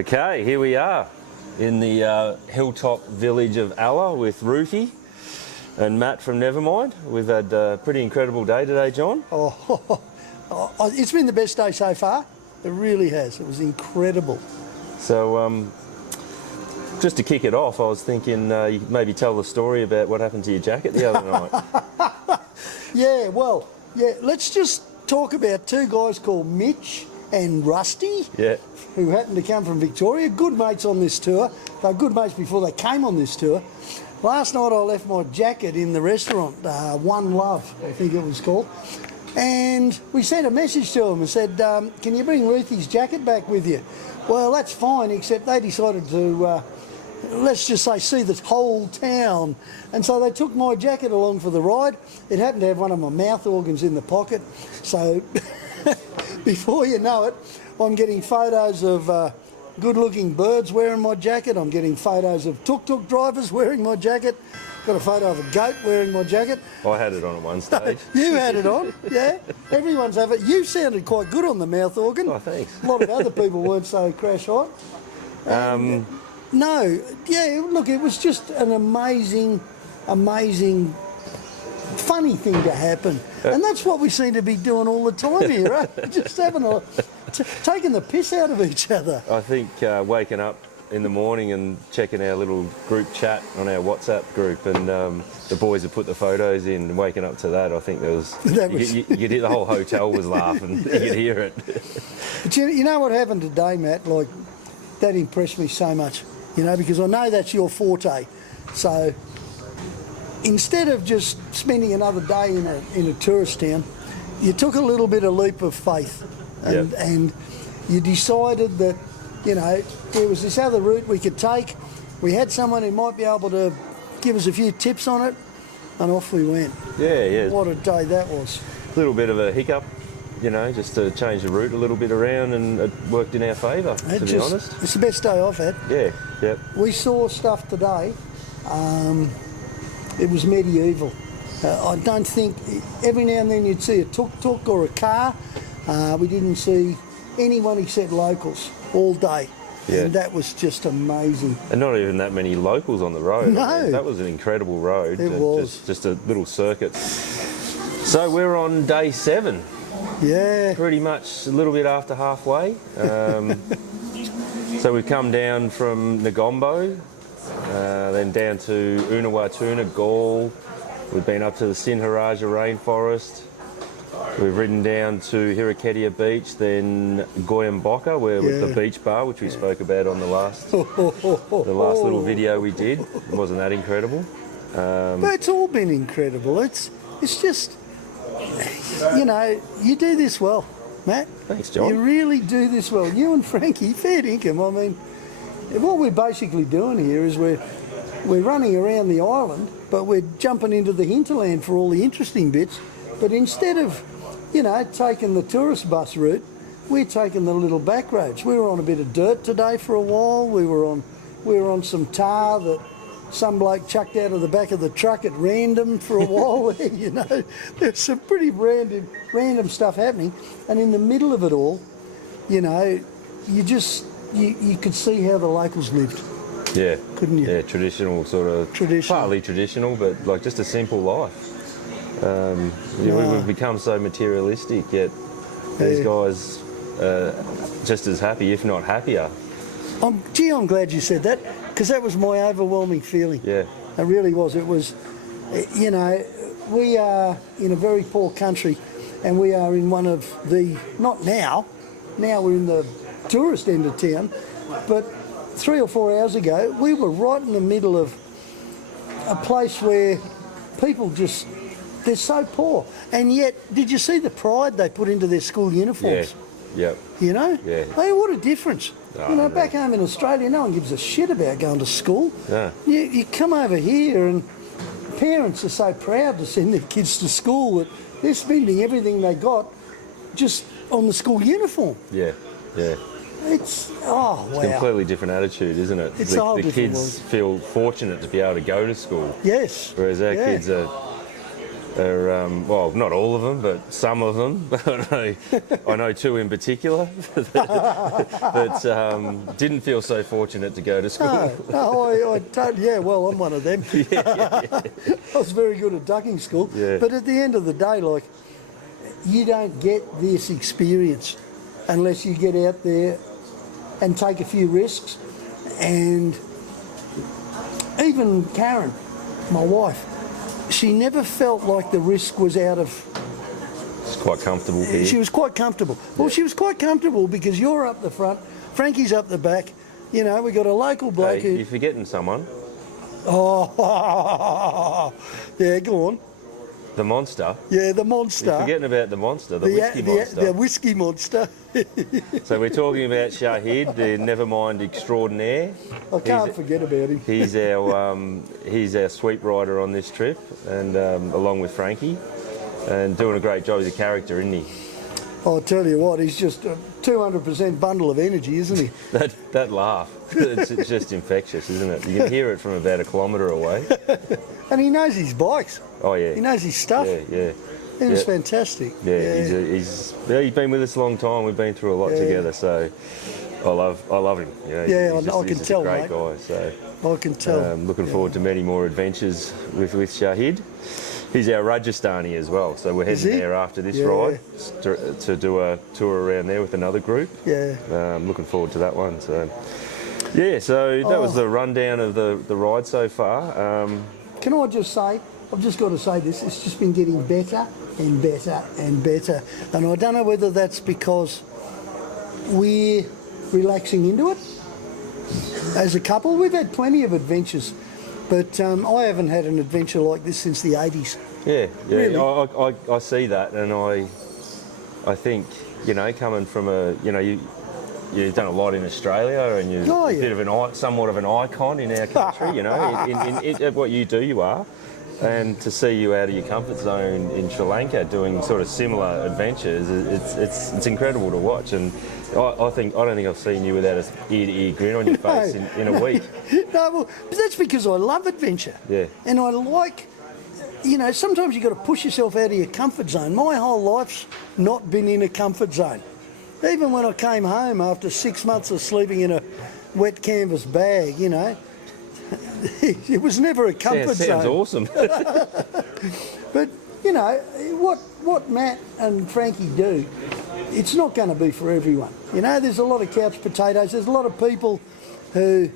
Okay, here we are in the hilltop village of Alla with Ruthie and Matt from Nevermind. We've had a pretty incredible day today, John. It's been the best day so far. It really has. It was incredible. So, just to kick it off, I was thinking you could maybe tell the story about what happened to your jacket the other night. Yeah, let's just talk about two guys called Mitch and Rusty, who happened to come from Victoria. Good mates on this tour. They were good mates before they came on this tour. Last night I left my jacket in the restaurant, One Love, I think it was called. And we sent a message to them and said, can you bring Ruthie's jacket back with you? Well, that's fine, except they decided to, let's just say, see the whole town. And so they took my jacket along for the ride. It happened to have one of my mouth organs in the pocket. So before you know it, I'm getting photos of good-looking birds wearing my jacket. I'm getting photos of tuk-tuk drivers wearing my jacket. Got a photo of a goat wearing my jacket. I had it on at one stage. You had it on, yeah. Everyone's have it. You sounded quite good on the mouth organ. Oh, thanks. A lot of other people weren't so crash hot. Look, it was just an amazing, funny thing to happen. And that's what we seem to be doing all the time here, right? Just having taking the piss out of each other. I think waking up in the morning and checking our little group chat on our WhatsApp group, and the boys have put the photos in, and waking up to that, I think there was, you could hear the whole hotel was laughing. You could hear it. But you know what happened today, Matt? Like, that impressed me so much, you know, because I know that's your forte. So instead of just spending another day in a tourist town, you took a little bit of leap of faith, and you decided that, you know, there was this other route we could take. We had someone who might be able to give us a few tips on it, and off we went. Yeah. What a day that was. A little bit of a hiccup, you know, just to change the route a little bit around, and it worked in our favour, to be honest. It's the best day I've had. Yeah. We saw stuff today. It was medieval. I don't think, every now and then you'd see a tuk-tuk or a car. We didn't see anyone except locals all day. Yeah. And that was just amazing. And not even that many locals on the road. No. I mean, that was an incredible road. It was. Just a little circuit. So we're on day 7. Yeah. Pretty much a little bit after halfway. So we've come down from Ngombo, then down to Unawatuna, Gaul. We've been up to the Sinharaja rainforest. We've ridden down to Hiraketia Beach, then Goyamboka, where with the beach bar, which we spoke about on the last little video we did. Wasn't that incredible? But it's all been incredible. It's just, you know, you do this well, Matt. Thanks, John. You really do this well. You and Frankie, fair income. I mean, what we're basically doing here is we're running around the island, but we're jumping into the hinterland for all the interesting bits. But instead of, you know, taking the tourist bus route, we're taking the little back roads. We were on a bit of dirt today for a while. We were on some tar that some bloke chucked out of the back of the truck at random for a while. You know, there's some pretty random stuff happening. And in the middle of it all, you know, you could see how the locals lived. Yeah. Couldn't you? Yeah, traditional sort of. Partly traditional, but like just a simple life. We've become so materialistic, yet these guys are just as happy, if not happier. I'm glad you said that, because that was my overwhelming feeling. Yeah. It really was. It was, you know, we are in a very poor country, and we are in one of the, not now we're in the tourist end of town, but 3 or 4 hours ago, we were right in the middle of a place where people just, they're so poor. And yet, did you see the pride they put into their school uniforms? Yeah. You know? Yeah. Hey, what a difference. You know, back home in Australia, no one gives a shit about going to school. Yeah. You come over here and parents are so proud to send their kids to school that they're spending everything they got just on the school uniform. Yeah. It's a completely different attitude, isn't it? It's a whole different kids world. feel fortunate to be able to go to school. Yes. Whereas our kids are well, not all of them, but some of them. I know two in particular that didn't feel so fortunate to go to school. No, I totally, yeah, well, I'm one of them. I was very good at ducking school. Yeah. But at the end of the day, like, you don't get this experience unless you get out there and take a few risks. And even Karen, my wife, she never felt like the risk was out of... It's quite comfortable here. She was quite comfortable. Well, she was quite comfortable because you're up the front, Frankie's up the back. You know, we got a local bloke Hey, you're forgetting someone. Oh, yeah, go on. The monster. Yeah, the monster. You're forgetting about the monster, the whiskey monster. The whiskey monster. So we're talking about Shahid, the Nevermind extraordinaire. I can't forget about him. He's our sweep rider on this trip, and along with Frankie, and doing a great job. He's a character, isn't he? I'll tell you what, he's just a 200% bundle of energy, isn't he? That laugh, it's just infectious, isn't it? You can hear it from about a kilometre away. And he knows his bikes. Oh yeah. He knows his stuff. Yeah. He was fantastic. Yeah. He's been with us a long time. We've been through a lot together, so I love him. You know, I can tell, a great mate. guy. So I can tell. Looking forward to many more adventures with Shahid. He's our Rajasthani as well, so we're heading there after this ride to do a tour around there with another group. Yeah. Looking forward to that one. So that was the rundown of the ride so far. Can I just say, I've just got to say this, it's just been getting better and better and better. And I don't know whether that's because we're relaxing into it as a couple. We've had plenty of adventures, but I haven't had an adventure like this since the 80s. Yeah. Really? I see that, and I think, you know, coming from you've done a lot in Australia, and you're a bit of somewhat of an icon in our country. You know, in what you do, you are. And to see you out of your comfort zone in Sri Lanka doing sort of similar adventures, it's incredible to watch. And I don't think I've seen you without a ear-to-ear grin on your face in a week. No, well, but that's because I love adventure. Yeah. And I like, you know, sometimes you've got to push yourself out of your comfort zone. My whole life's not been in a comfort zone. Even when I came home after 6 months of sleeping in a wet canvas bag, you know, it was never a comfort zone. Sounds awesome. But, you know, what Matt and Frankie do, it's not going to be for everyone. You know, there's a lot of couch potatoes. There's a lot of people who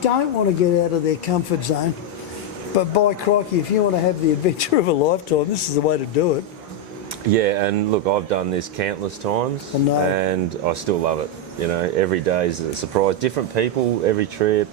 don't want to get out of their comfort zone. But by crikey, if you want to have the adventure of a lifetime, this is the way to do it. Yeah, and look, I've done this countless times, and I still love it. You know, every day is a surprise. Different people, every trip,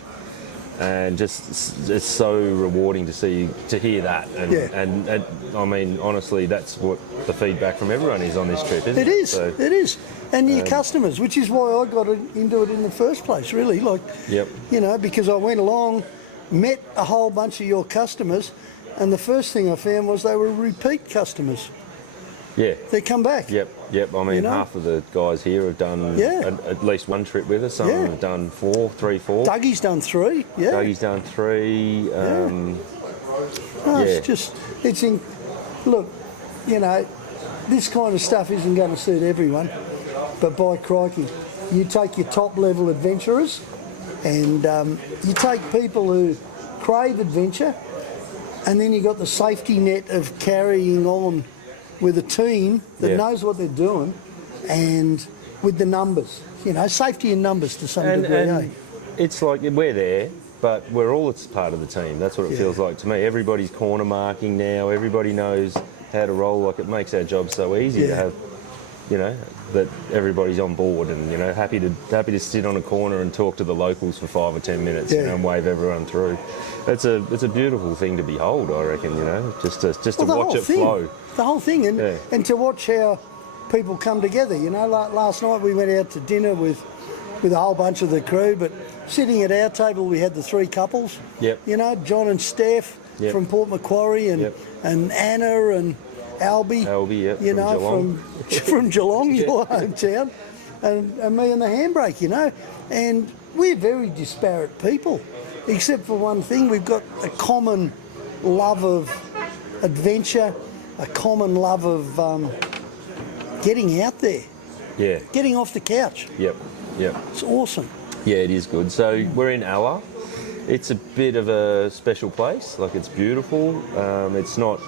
and just it's so rewarding to hear that. And I mean, honestly, that's what the feedback from everyone is on this trip, isn't it? It is. It is. And your customers, which is why I got into it in the first place, really. Like, you know, because I went along, met a whole bunch of your customers, and the first thing I found was they were repeat customers. Yeah. They come back. Yep. I mean, half of the guys here have done at least one trip with us. Some have done 4. Dougie's done 3. Yeah. Dougie's done 3. Look, you know, this kind of stuff isn't going to suit everyone, but by crikey, you take your top level adventurers and you take people who crave adventure, and then you got the safety net of carrying on with a team that knows what they're doing, and with the numbers, you know, safety in numbers to some degree. And it's like we're there, but we're all part of the team. That's what it feels like to me. Everybody's corner marking now. Everybody knows how to roll. Like, it makes our job so easy to have, you know, that everybody's on board and, you know, happy to sit on a corner and talk to the locals for 5 or 10 minutes, you know, and wave everyone through. It's a beautiful thing to behold, I reckon, you know, just to watch it flow. The whole thing, and to watch how people come together. You know, like last night we went out to dinner with a whole bunch of the crew, but sitting at our table we had the 3 couples. Yep. You know, John and Steph from Port Macquarie, and Anna and Albie. You know, from Geelong, your hometown, and me and the handbrake. You know, and we're very disparate people, except for one thing: we've got a common love of adventure, a common love of getting out there, getting off the couch. Yep. It's awesome. Yeah, it is good. So we're in Alla. It's a bit of a special place. Like, it's beautiful. It's not.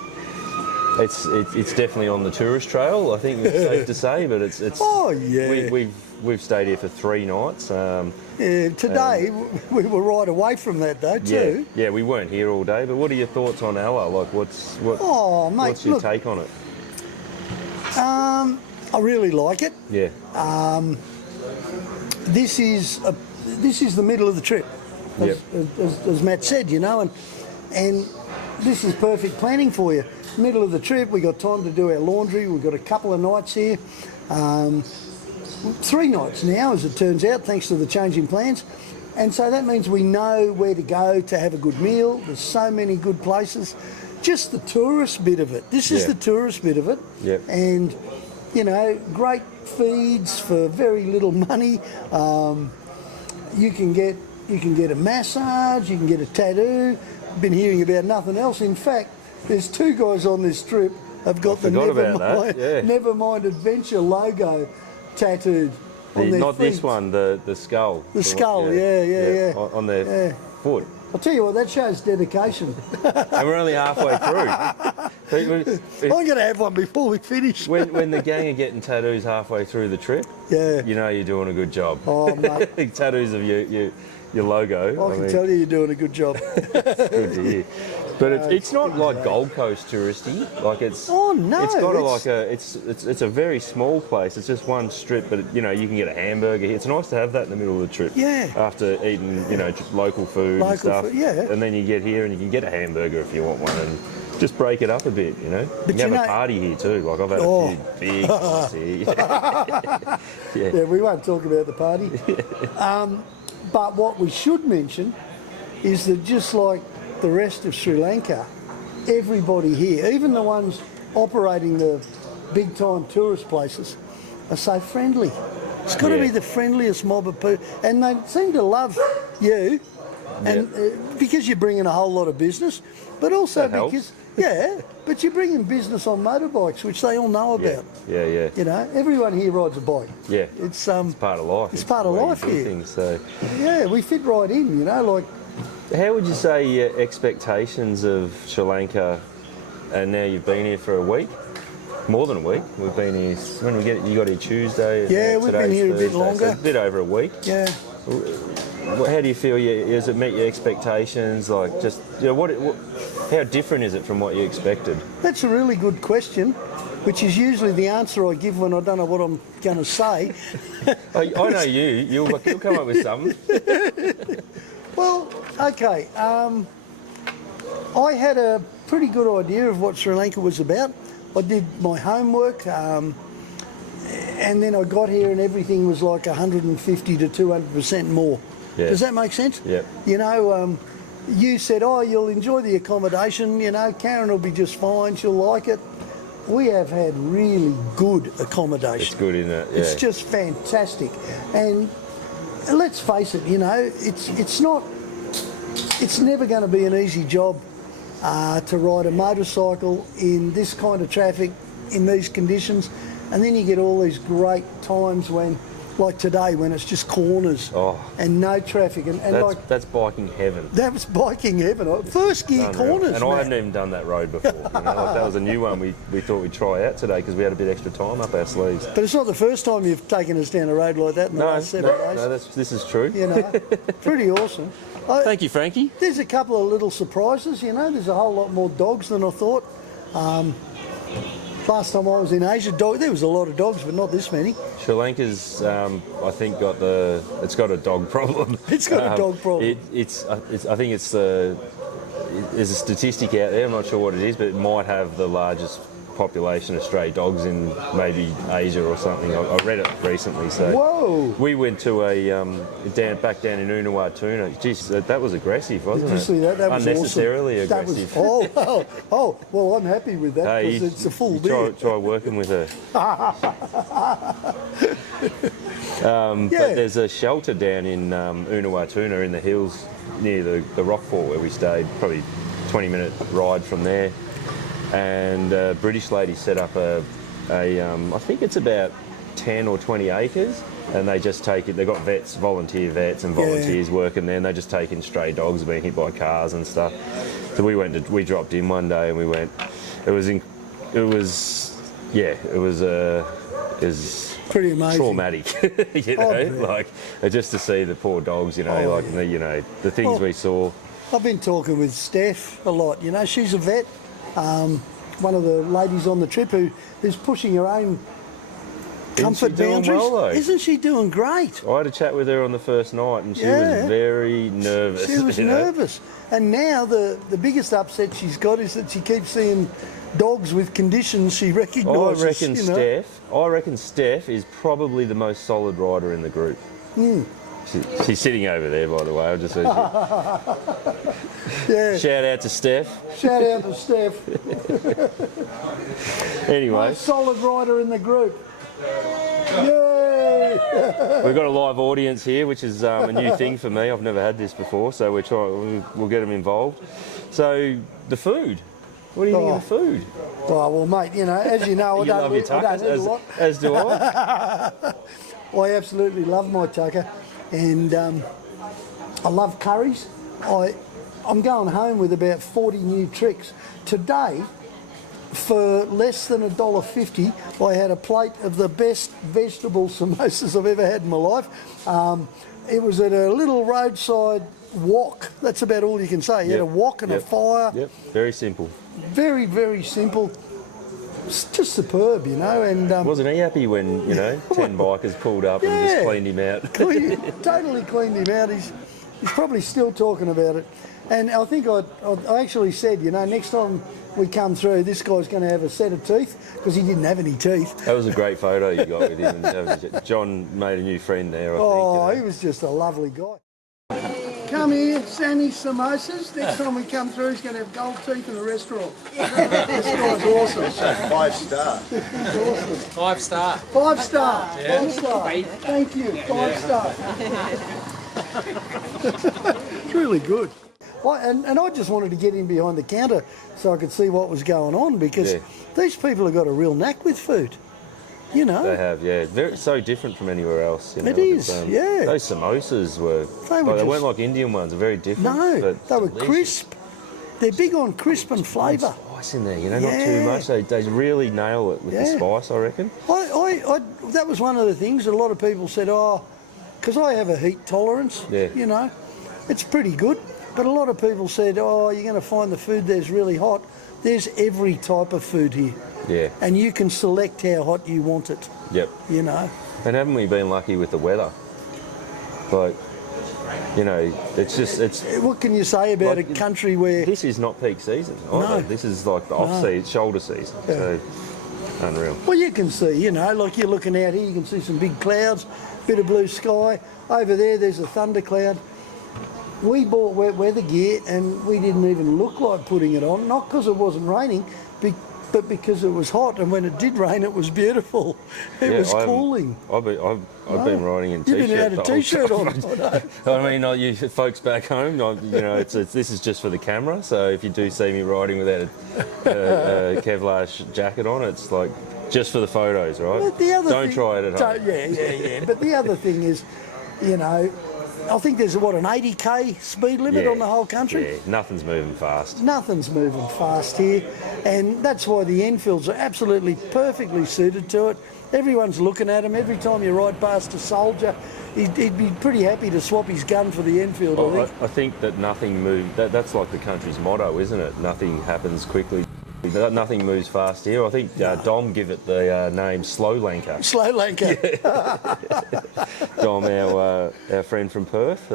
It's definitely on the tourist trail, I think it's safe to say. But it's. Oh yeah. We've stayed here for 3 nights. Today we were right away from that though too. Yeah, we weren't here all day. But what are your thoughts on Alla? Like, what's your take on it? I really like it. Yeah. This is the middle of the trip, as Matt said, you know, and this is perfect planning for you. Middle of the trip, we got time to do our laundry. We've got a couple of nights here, 3 nights now, as it turns out, thanks to the change in plans. And so that means we know where to go to have a good meal. There's so many good places. Just the tourist bit of it. This is the tourist bit of it. Yep. And, you know, great feeds for very little money. You can get a massage, you can get a tattoo. Been hearing about nothing else. In fact, there's 2 guys on this trip have got the Nevermind Adventure logo tattooed on their not feet. This one, the skull. The skull, yeah. On their foot. I'll tell you what, that shows dedication. And we're only halfway through. I'm going to have one before we finish. When the gang are getting tattoos halfway through the trip, you know you're doing a good job. Oh, mate. Tattoos of your logo. I can tell you you're doing a good job. Good to hear. But it's not like Gold Coast touristy. Like, it's. Oh no! It's got it's a very small place. It's just one strip, but you know you can get a hamburger here. It's nice to have that in the middle of the trip. Yeah. After eating local food and stuff. And then you get here and you can get a hamburger if you want one and just break it up a bit. You know. But you can have a party here too. Like, I've had a few big ones here. Yeah, we won't talk about the party. But what we should mention is that just like the rest of Sri Lanka, everybody here, even the ones operating the big time tourist places, are so friendly. It's got to be the friendliest mob of people, and they seem to love you, and because you're bringing a whole lot of business, but also because but you're bringing business on motorbikes, which they all know about. Yeah. You know, everyone here rides a bike. Yeah. It's part of life. It's part of life here. Things, so. Yeah, we fit right in. You know, like. How would you say your expectations of Sri Lanka, and now you've been here for a week? More than a week. We've been here, when we you got here Tuesday. Yeah, we've been here Thursday, a bit longer. So a bit over a week. Yeah. How do you feel? Does it meet your expectations? Like, just, you know, how different is it from what you expected? That's a really good question, which is usually the answer I give when I don't know what I'm going to say. I know you. You'll come up with something. Well, okay. I had a pretty good idea of what Sri Lanka was about. I did my homework, and then I got here and everything was like 150 to 200% more. Yeah. Does that make sense? Yeah. You know, you said, oh, you'll enjoy the accommodation, you know, Karen will be just fine, she'll like it. We have had really good accommodation. It's good, isn't it? Yeah. It's just fantastic. And let's face it, you know, it's never going to be an easy job to ride a motorcycle in this kind of traffic, in these conditions. And then you get all these great times when, like today, when it's just corners and no traffic. And that's biking heaven. That was biking heaven. First gear corners. And I hadn't even done that road before. You know, like, that was a new one we thought we'd try out today because we had a bit extra time up our sleeves. But it's not the first time you've taken us down a road like that in the last 7 days. No, this is true. You know, pretty awesome. Thank you, Frankie. There's a couple of little surprises, you know. There's a whole lot more dogs than I thought. Last time I was in Asia, there was a lot of dogs, but not this many. Sri Lanka's, I think, it's got a dog problem. It's got a dog problem. I think there's a statistic out there. I'm not sure what it is, but it might have the largest population of stray dogs in maybe Asia or something. I read it recently. So whoa! We went to back down in Uluwatuna. Jeez, that was aggressive, wasn't it? Did you see that? That was unnecessarily awesome. aggressive. Well, I'm happy with that because it's a full deal. Try working with her. But there's a shelter down in Uluwatuna in the hills near the rock fort where we stayed, probably 20-minute ride from there. and a British lady set up I think it's about 10 or 20 acres, and they just take it. They've got vets, volunteer vets, and volunteers working there, and they just take in stray dogs being hit by cars and stuff. So we dropped in one day and we went. It was pretty amazing. Traumatic, you know, like just to see the poor dogs, you know, the things we saw. I've been talking with Steph a lot. You know, she's a vet. One of the ladies on the trip who's pushing her own comfort boundaries. Well, though? Isn't she doing great? I had a chat with her on the first night, and she was very nervous. She was nervous, and now the biggest upset she's got is that she keeps seeing dogs with conditions she recognises. I reckon Steph is probably the most solid rider in the group. She's sitting over there, by the way. I'll just shout out to Steph. Shout out to Steph. Anyway, most solid rider in the group. Yay! We've got a live audience here, which is a new thing for me. I've never had this before, so we'll get them involved. So the food. What do you think of the food? Well, mate, you know, as you know, I don't eat a lot. As do I. I absolutely love my tucker, and I love curries. I'm going home with about 40 new tricks. Today, for less than $1.50, I had a plate of the best vegetable samosas I've ever had in my life. It was at a little roadside wok. That's about all you can say. You had a wok and a fire. Yep, very simple. Very, very simple. It's just superb, you know. And wasn't he happy when, you know, 10 bikers pulled up and just cleaned him out? Totally cleaned him out. He's probably still talking about it. And I think I actually said, you know, next time we come through, this guy's going to have a set of teeth, because he didn't have any teeth. That was a great photo you got with him. And John made a new friend there, I think. Oh, he was just a lovely guy. Come here, Sammy Samosas. Next time we come through, he's going to have gold teeth in a restaurant. This guy's awesome. 5 star. Awesome. 5 star. 5 star. Yeah. 5 star. Thank you. 5 star. It's really good. And I just wanted to get in behind the counter so I could see what was going on, because these people have got a real knack with food. You know. They have, yeah. So different from anywhere else. You know, it is, Those samosas they weren't like Indian ones, they're very different. No, but they were crisp. They're big on crisp and flavour. Spice in there, you know, not too much. They really nail it with the spice, I reckon. That was one of the things. A lot of people said, because I have a heat tolerance, you know, it's pretty good. But a lot of people said, you're going to find the food there's really hot. There's every type of food here. Yeah. And you can select how hot you want it. Yep. You know. And haven't we been lucky with the weather? Like, you know, it's... What can you say about a country where... This is not peak season. No. This is like the off-season, shoulder season. Yeah. So, unreal. Well, you can see, you know, like you're looking out here, you can see some big clouds, bit of blue sky. Over there's a thundercloud. We bought wet weather gear and we didn't even look like putting it on, not because it wasn't raining, but because it was hot, and when it did rain, it was beautiful. It was cooling. I've been riding in t-shirt. You've been had a t-shirt on. I mean, you folks back home, you know, this is just for the camera. So if you do see me riding without a Kevlar jacket on, it's like just for the photos, right? Don't try it at home. Yeah. But the other thing is, you know, I think there's, an 80k speed limit on the whole country? Yeah, nothing's moving fast. Nothing's moving fast here, and that's why the Enfields are absolutely perfectly suited to it. Everyone's looking at him. Every time you ride past a soldier, he'd be pretty happy to swap his gun for the Enfield, I think that nothing moves, that's like the country's motto, isn't it? Nothing happens quickly. Nothing moves fast here. I think Dom give it the name Slow Lanka. Slow Lanka. Dom, our friend from Perth.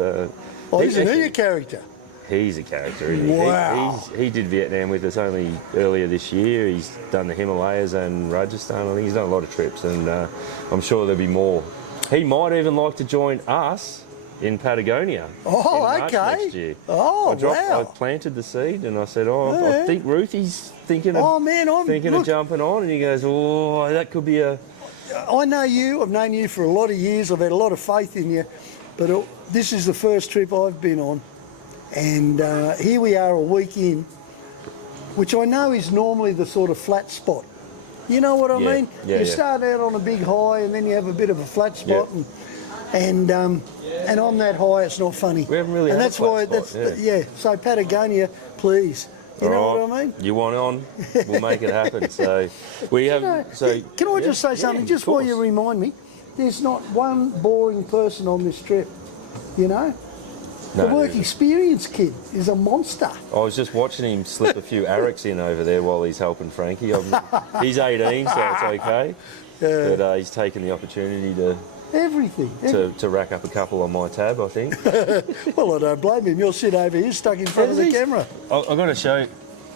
Isn't he a character? He's a character, isn't he? Wow. He did Vietnam with us only earlier this year. He's done the Himalayas and Rajasthan. I think he's done a lot of trips, and I'm sure there'll be more. He might even like to join us in Patagonia. Oh, in March next year. Oh, wow. I planted the seed and I said, I think Ruthie's thinking of jumping on, and he goes, that could be a... I know you. I've known you for a lot of years. I've had a lot of faith in you, but this is the first trip I've been on, and here we are a week in. which I know is normally the sort of flat spot. You know what I mean? Yeah, you start out on a big high and then you have a bit of a flat spot, and on that high it's not funny. We haven't really and had that's a flat why spot, that's So Patagonia, please. You know what I mean? You want on? We'll make it happen. So we have. Can I just say something? Just while you remind me, there's not one boring person on this trip. You know. No, the work experience kid is a monster. I was just watching him slip a few Araks in over there while he's helping Frankie. He's 18, so it's okay. But he's taken the opportunity to to rack up a couple on my tab, I think. Well, I don't blame him. You'll sit over here stuck in front of the camera. I've got to show.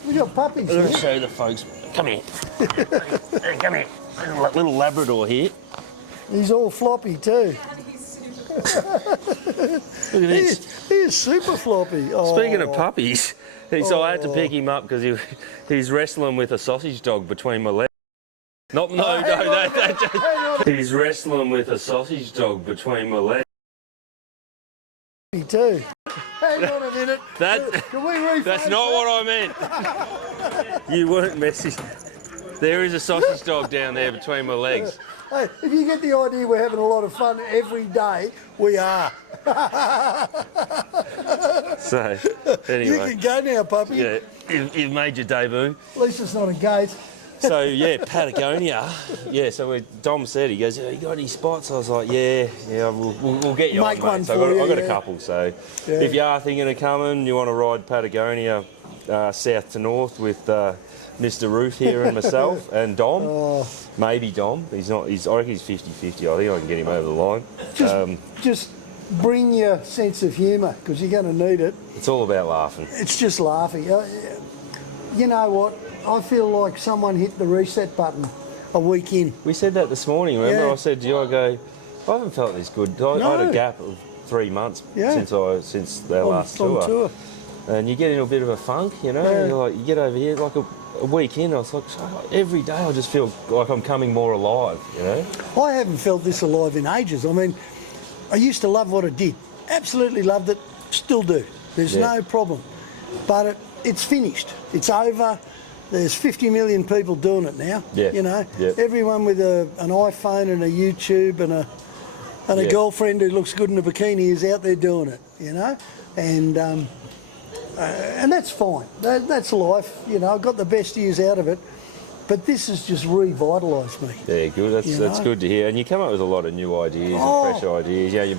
We got puppies. I've got to show the folks. Come here. Come here. Little Labrador here. He's all floppy too. Look at this. He is super floppy. Oh. Speaking of puppies, so I had to pick him up because he's wrestling with a sausage dog between my legs. He's wrestling with a sausage dog between my legs. Me too. Hang on a minute. Can we rephrase That's not what I meant. You weren't messy. There is a sausage dog down there between my legs. Hey, if you get the idea we're having a lot of fun every day, we are. So, anyway. You can go now, puppy. Yeah, you've made your debut. At least it's not a gate. So, yeah, Patagonia. Yeah, so Dom said, he goes, you got any spots? I was like, yeah, we'll get you Make on, one mate. for So you, I've got a couple. So if you are thinking of coming, you want to ride Patagonia south to north with Mr. Ruth here and myself and Dom. Maybe Dom. I reckon he's 50-50. I think I can get him over the line. Just bring your sense of humour, because you're going to need it. It's all about laughing. It's just laughing. You know what? I feel like someone hit the reset button a week in. We said that this morning, remember? Yeah. I said to you, I haven't felt this good. I had a gap of 3 months since their last tour. And you get in a bit of a funk, you know, and you get over here, like a week in, I was like, every day I just feel like I'm coming more alive, you know? I haven't felt this alive in ages. I mean, I used to love what I did. Absolutely loved it, still do. There's no problem. But it's finished. It's over. There's 50 million people doing it now. You know, everyone with an iPhone and a YouTube and a girlfriend who looks good in a bikini is out there doing it. You know, and that's fine. That's life. You know, I got the best years out of it. But this has just revitalised me. Yeah, good. That's good to hear. And you come up with a lot of new ideas and fresh ideas. Yeah, you're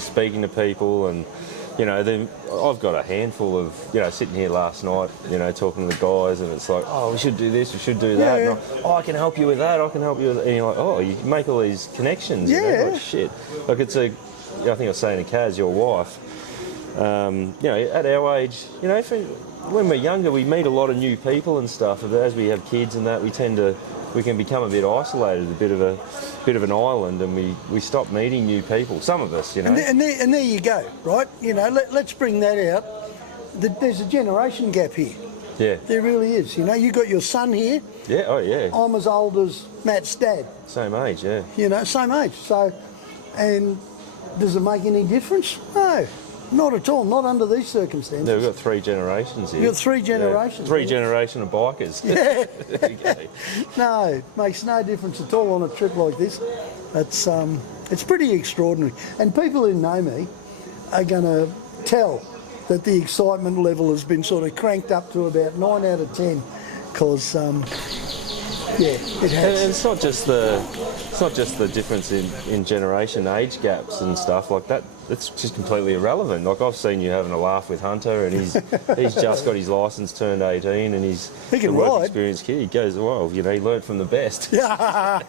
speaking to people and. You know, then I've got a handful of, sitting here last night, talking to the guys, and it's like, we should do this, we should do that. And I can help you with that, I can help you with that. And you're like, you make all these connections. You know, like, shit. Like I think I was saying to Kaz, your wife, at our age, when we're younger, we meet a lot of new people and stuff. But as we have kids and that, we can become a bit isolated, a bit of an island, and we stop meeting new people. Some of us, And there you go, right? Let's bring that out. There's a generation gap here. Yeah. There really is. You got your son here. Yeah. Oh yeah. I'm as old as Matt's dad. Same age. Yeah. Same age. So, and does it make any difference? No. Not at all, not under these circumstances. Yeah, we've got 3 generations here. You've got 3 generations. Yeah. 3 generation of bikers. Yeah. There you go. No, it makes no difference at all on a trip like this. It's pretty extraordinary. And people who know me are going to tell that the excitement level has been sort of cranked up to about 9 out of 10 because, it has. And it's not just the difference in generation age gaps and stuff like that. It's just completely irrelevant. Like I've seen you having a laugh with Hunter, and he's just got his licence, turned 18, and he can ride. Experienced kid. He goes, well, he learned from the best. Yeah.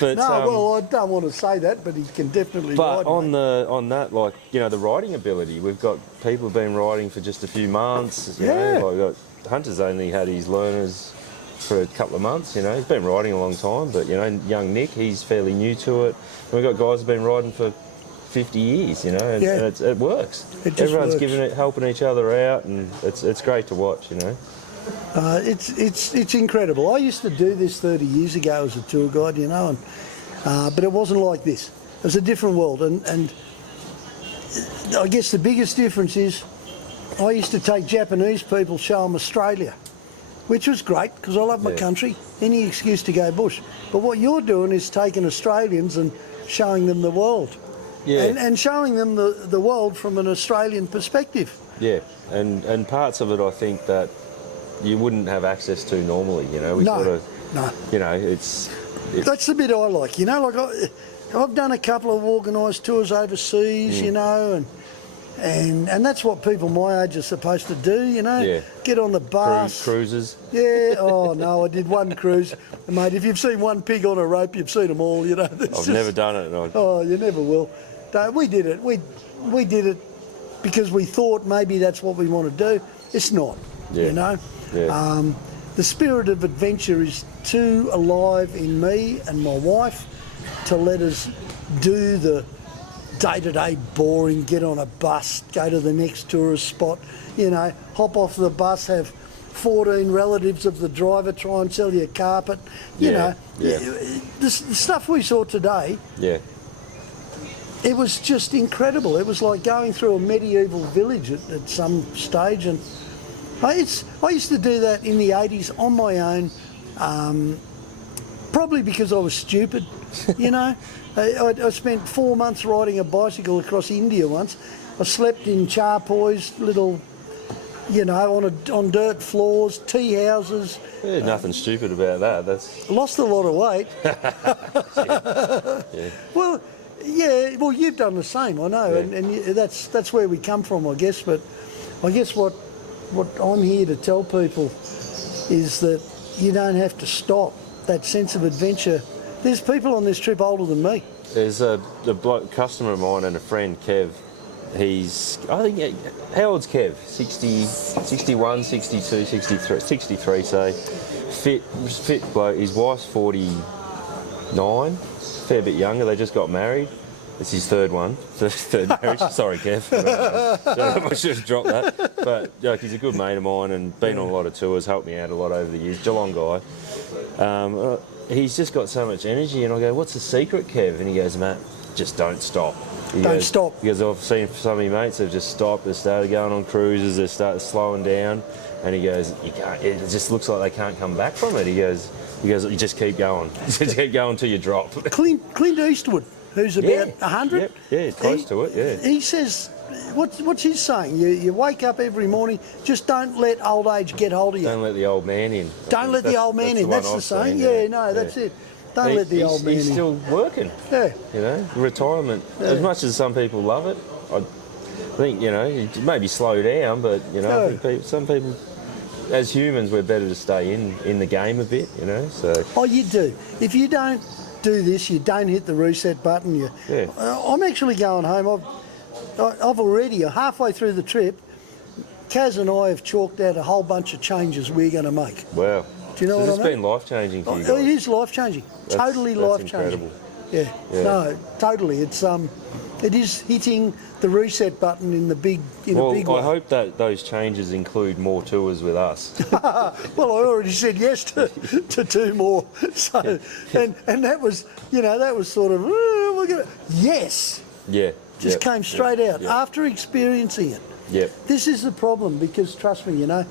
But well, I don't want to say that, but he can definitely ride. But on that, like the riding ability, we've got people who've been riding for just a few months. You know, Hunter's only had his learners for a couple of months. He's been riding a long time, but young Nick, he's fairly new to it. And we've got guys who've been riding for 50 years, and it works. Everyone's works. Helping each other out, and it's great to watch, It's incredible. I used to do this 30 years ago as a tour guide, but it wasn't like this. It was a different world, and I guess the biggest difference is I used to take Japanese people, show them Australia, which was great because I love my country. Any excuse to go bush. But what you're doing is taking Australians and showing them the world. Yeah. And showing them the world from an Australian perspective. Yeah, and parts of it I think that you wouldn't have access to normally, you know. No. You know, it's That's the bit I like, you know, like I've done a couple of organised tours overseas, you know, and that's what people my age are supposed to do, you know. Yeah. Get on the bus. Cruises. Yeah, oh no, I did one cruise. Mate, if you've seen one pig on a rope, you've seen them all, you know. I've never done it. Oh, you never will. No, we did it. We did it because we thought maybe that's what we want to do. It's not, you know. Yeah. The spirit of adventure is too alive in me and my wife to let us do the day-to-day boring, get on a bus, go to the next tourist spot, you know, hop off the bus, have 14 relatives of the driver try and sell you a carpet, you know. Yeah. The stuff we saw today, it was just incredible. It was like going through a medieval village at some stage, and I used to do that in the 80s on my own, probably because I was stupid, you know. I spent 4 months riding a bicycle across India once. I slept in charpoys, little, you know, on dirt floors, tea houses. Yeah, nothing stupid about that. That's lost a lot of weight. Well, yeah. Well, you've done the same, I know, and that's where we come from, I guess. But I guess what I'm here to tell people is that you don't have to stop. That sense of adventure. There's people on this trip older than me. There's a customer of mine and a friend, Kev. I think, how old's Kev? 60, 61, 62, 63, 63, say. Fit bloke. His wife's 49, fair bit younger. They just got married. It's his third one, third marriage. Sorry, Kev. I should have dropped that. But like, he's a good mate of mine and been on a lot of tours, helped me out a lot over the years. Geelong guy. He's just got so much energy, and I go, "What's the secret, Kev?" And he goes, "Matt, just don't stop." Don't stop. Because I've seen some of my mates have just stopped. They started going on cruises. They started slowing down, and he goes, "You can't." It just looks like they can't come back from it. He goes, "You just keep going. Just keep going till you drop." Clint Eastwood, who's about 100. Yeah, close to it. Yeah. He says, what's his saying? You wake up every morning, just don't let old age get hold of you. Don't let the old man in. Don't let the old man in. That's the saying. Yeah, no, that's it. Don't let the old man in. He's still working. Yeah. You know, retirement. Yeah. As much as some people love it, I think, you know, you maybe slow down, but, you know, I think some people, as humans, we're better to stay in the game a bit, you know, so. Oh, you do. If you don't do this, you don't hit the reset button. I'm actually going home. I've already, halfway through the trip, Kaz and I have chalked out a whole bunch of changes we're going to make. Wow. Do you know what I mean? It's been life-changing for you guys. It is life-changing. Totally life-changing. Incredible. Yeah. No, totally. It is hitting the reset button in a big way. I hope that those changes include more tours with us. Well, I already said yes to 2 more. So, and that was, you know, that was sort of, we're gonna, yes. Yeah. Just came straight out after experiencing it. Yep. This is the problem because, trust me, you know,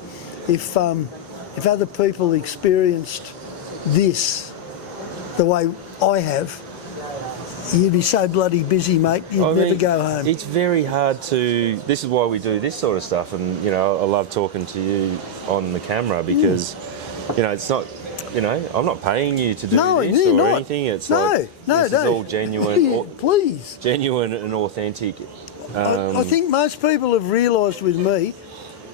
if other people experienced this the way I have, you'd be so bloody busy, mate, you'd never go home. It's very hard to... This is why we do this sort of stuff, and, you know, I love talking to you on the camera because, you know, it's not... You know, I'm not paying you to do this or anything. It's this is all genuine. Please. Genuine and authentic. I think most people have realised with me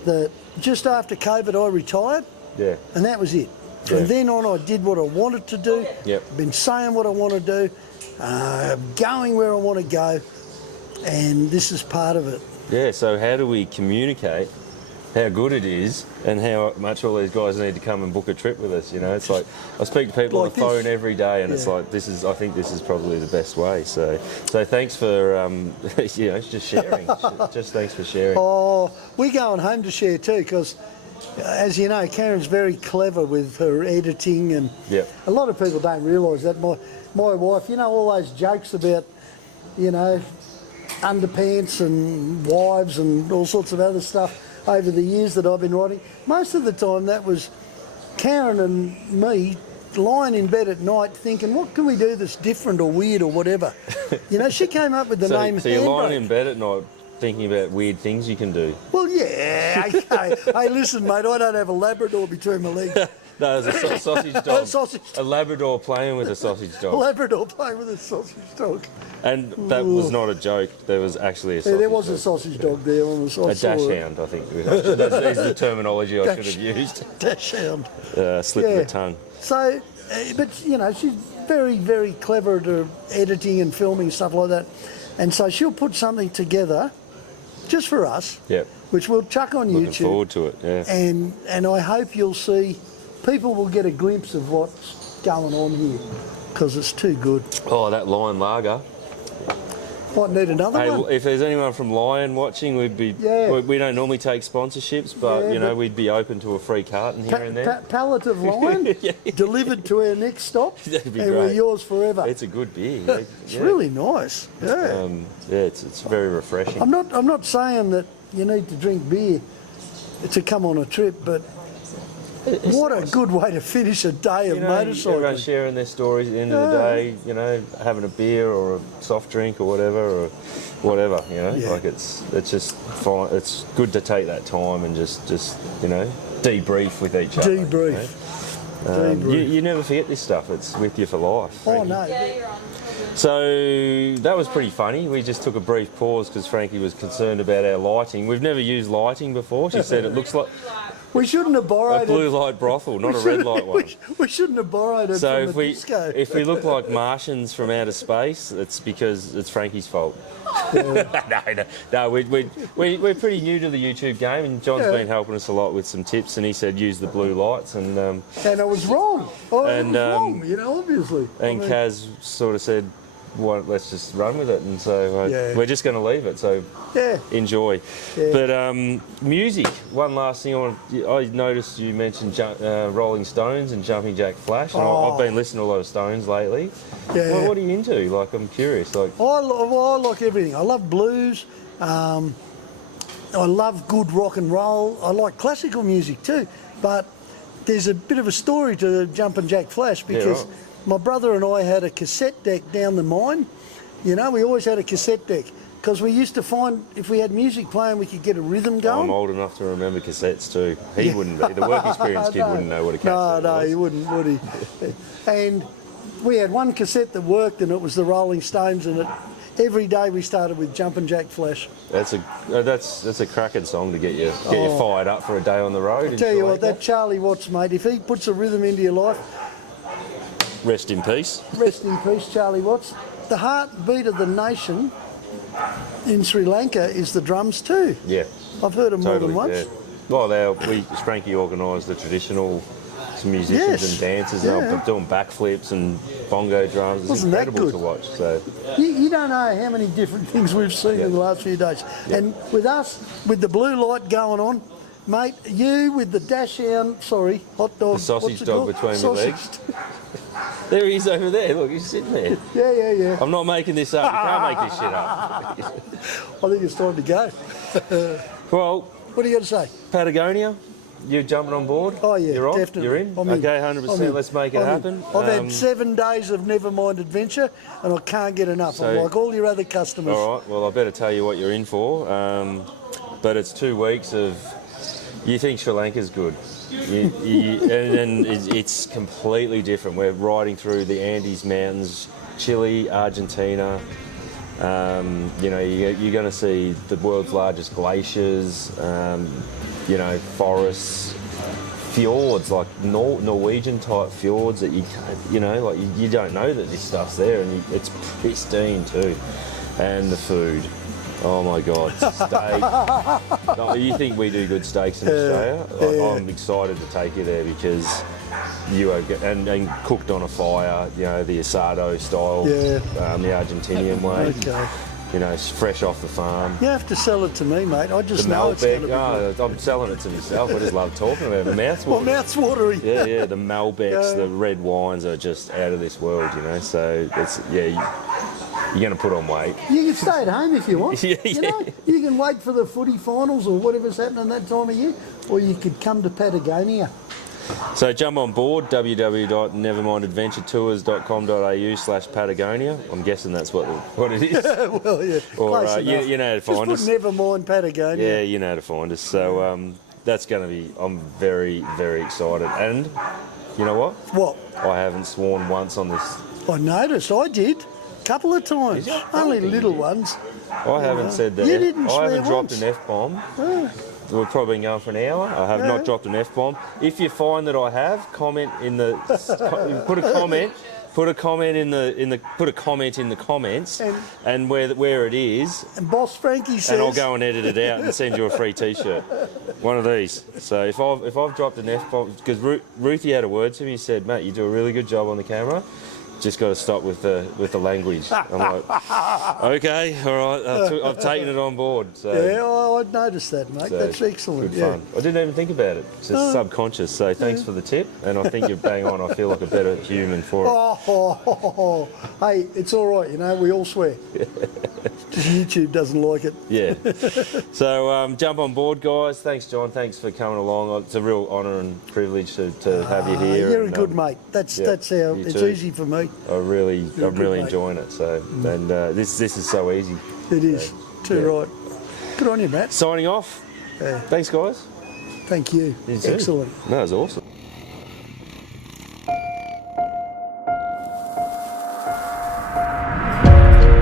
that just after COVID I retired. Yeah. And that was it. From then on I did what I wanted to do. Yep. Been saying what I want to do. Going where I want to go. And this is part of it. Yeah, so how do we communicate how good it is and how much all these guys need to come and book a trip with us, you know? It's like, I speak to people on the phone every day and it's like, I think this is probably the best way. So thanks for, you know, just sharing. Just thanks for sharing. Oh, we're going home to share too because, as you know, Karen's very clever with her editing and a lot of people don't realise that. My wife, you know, all those jokes about, you know, underpants and wives and all sorts of other stuff over the years that I've been writing, most of the time that was Karen and me lying in bed at night thinking, what can we do that's different or weird or whatever? You know, she came up with the name So you're lying Handbrake. in bed at night thinking about weird things you can do. Well, yeah, okay. Hey, listen, mate, I don't have a Labrador between my legs. No, there's a sausage dog. A sausage A Labrador playing with a sausage A dog. Labrador playing with a sausage dog. And that was not a joke. There was actually a sausage Yeah, there was dog. a sausage dog there on the side. A dash hound, I think. That's the terminology I should have used. Dash hound. Slip of the tongue. So, but you know, she's very, very clever at editing and filming stuff like that, and so she'll put something together just for us, Yep. which we'll chuck on Looking YouTube, forward to it, yeah. and I hope you'll see. People will get a glimpse of what's going on here because it's too good. Oh, that Lion Lager. Might need another Hey, one. if there's anyone from Lion watching, we'd be. Yeah. We don't normally take sponsorships, but Yeah, you know, but- we'd be open to a free carton here and there. Pallet of Lion Yeah. delivered to our next stop, That'd be and we're great. yours forever. It's a good beer. It's really nice. Yeah. Yeah, it's very refreshing. I'm not saying that you need to drink beer to come on a trip, but what a good way to finish a day of You know, everyone's motorcycling. sharing their stories at the end of the day, you know, having a beer or a soft drink or whatever, you know. Yeah. Like it's just fine. It's good to take that time and just you know, debrief with each other. Debrief. You know? You never forget this stuff. It's with you for life. Oh Frankie. no. So that was pretty funny. We just took a brief pause because Frankie was concerned about our lighting. We've never used lighting before. She said it looks like We shouldn't have borrowed a blue light brothel, not a red shouldn't- light one. We shouldn't have borrowed it So from the disco. if we look like Martians from outer space, it's because it's Frankie's fault. No, we're pretty new to the YouTube game, and John's Yeah. been helping us a lot with some tips, and he said use the blue lights, and And I was wrong. And, was wrong, you know, obviously. and Kaz sort of said, "Well, let's just run with it," and so Yeah. we're just going to leave it. So Yeah. enjoy. Yeah. But music. One last thing I noticed you mentioned Rolling Stones and Jumping Jack Flash, and I've been listening to a lot of Stones lately. Yeah. What are you into? Like, I'm curious. Like, I like everything. I love blues. I love good rock and roll. I like classical music too. But there's a bit of a story to Jumpin' Jack Flash because right. my brother and I had a cassette deck down the mine. You know, we always had a cassette deck because we used to find if we had music playing, we could get a rhythm going. I'm old enough to remember cassettes too. He wouldn't be. The work experience kid wouldn't know what a cassette No, was. he wouldn't, would he? And we had one cassette that worked, and it was the Rolling Stones, and every day we started with Jumpin' Jack Flash. That's a cracking song to get you fired up for a day on the road. I tell you what, that Charlie Watts, mate, if he puts a rhythm into your life, Rest in peace. rest in peace, Charlie Watts. The heartbeat of the nation in Sri Lanka is the drums too. Yeah, I've heard them totally. more than Yeah. once. Well, Frankie organised the traditional musicians Yes, and dancers, yeah. and I'm doing backflips and bongo drums. It's Wasn't that incredible good? to watch. So You don't know how many different things we've seen in the last few days. And with us, with the blue light going on, mate, you with the dash hound, hot dog. the sausage what's it dog called? between Sausage. my legs. There he is over there. Look, he's sitting there. Yeah. I'm not making this up. You can't make this shit up. I think it's time to go. Well, What do you got to say? Patagonia, you jumping on board? Oh yeah, You're on? definitely. You're in? I'm Okay, I'm 100%. in. Let's make it I'm in. happen. I've had 7 days of Nevermind adventure, and I can't get enough. I'm So- like all your other customers. All right, well, I better tell you what you're in for. But it's 2 weeks of, you think Sri Lanka's good. And it's completely different. We're riding through the Andes Mountains, Chile, Argentina. You know, you're going to see the world's largest glaciers, you know, forests, fjords, like Norwegian type fjords that you can't, you know, like you don't know that this stuff's there, and it's pristine too. And the food. Oh my God, steak. No, you think we do good steaks in Australia? I'm excited to take you there because you are, and cooked on a fire, you know, the asado style, the Argentinian way. Okay. You know, it's fresh off the farm. You have to sell it to me, mate. I just The know it's going to Malbec, be good. I'm selling it to myself. I just love talking about it. The mouth's My watering. mouth's watering. Yeah, the Malbecs, Yeah. the red wines are just out of this world, you know. So it's you're going to put on weight. You can stay at home if you want. Yeah, You know, you can wait for the footy finals or whatever's happening that time of year, or you could come to Patagonia. So jump on board, www.nevermindadventuretours.com.au/Patagonia. I'm guessing that's what it is. Well, yeah. Or Close enough. you know how to find us. Just put Nevermind Patagonia. Yeah, you know how to find us. So that's going to be, I'm very, very excited. And you know what? What? I haven't sworn once on this. I noticed. I did. Couple of times. Only little ones. I haven't said that. You didn't I swear haven't dropped once. an F-bomb. Oh. We've probably been going for an hour. I have not dropped an F-bomb. If you find that I have, comment in the put a comment in the comments and where it is. And Boss Frankie says. And I'll go and edit it out and send you a free T-shirt. One of these. So if I've dropped an F-bomb, because Ruthie had a word to me, he said, "Mate, you do a really good job on the camera. Just got to stop with the language." I'm like, okay, all right, I've taken it on board. So. Yeah, I noticed that, mate. So, that's excellent. Good fun. I didn't even think about it. It's just subconscious. So thanks for the tip, and I think you're bang on. I feel like a better human for it. Hey, it's all right. You know, we all swear. Just YouTube doesn't like it. Yeah. So jump on board, guys. Thanks, John. Thanks for coming along. It's a real honour and privilege to have you here. You're a good mate. That's how it's too. easy for me. I'm really mate. enjoying it. So, and this is so easy. It is. Too right. Good on you, Matt. Signing off. Thanks, guys. Thank you. Excellent. No, it was awesome.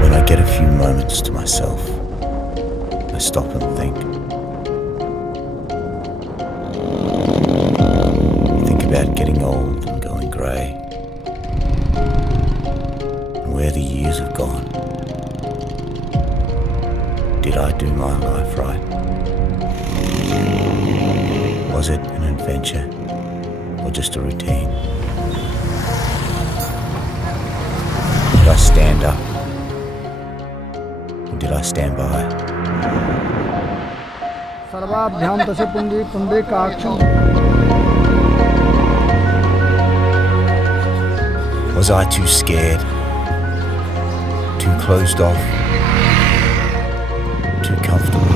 When I get a few moments to myself, I stop and think. Think about getting old and going grey, and where the years have gone. Did I do my life right? Was it an adventure or just a routine? Did I stand up? Or did I stand by? सर्वाभ्याम तसे Punde Punde काक्षम. Was I too scared? Too closed off? Too comfortable?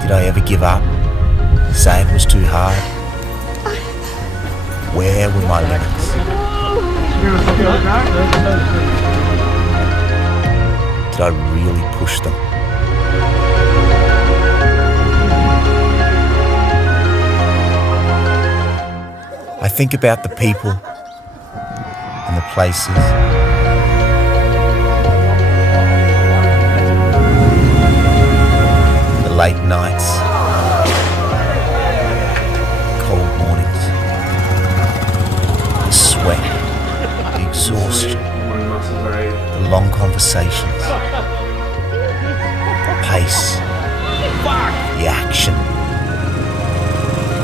Did I ever give up? Say it was too hard? Where were my limits? Did I really push them? I think about the people and the places. The late nights, cold mornings, the sweat, the exhaustion, the long conversations, the pace, the action,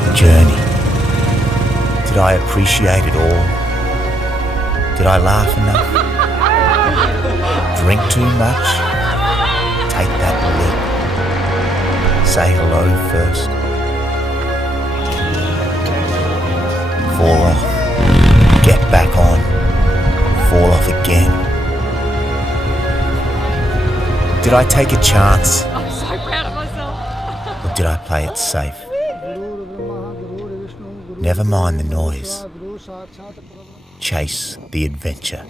the journey. Did I appreciate it all? Did I laugh enough? Drink too much? Take that leap. Say hello first. Fall off. Get back on. Fall off again. Did I take a chance? I'm so proud of myself. Or did I play it safe? Never mind the noise. Chase the adventure.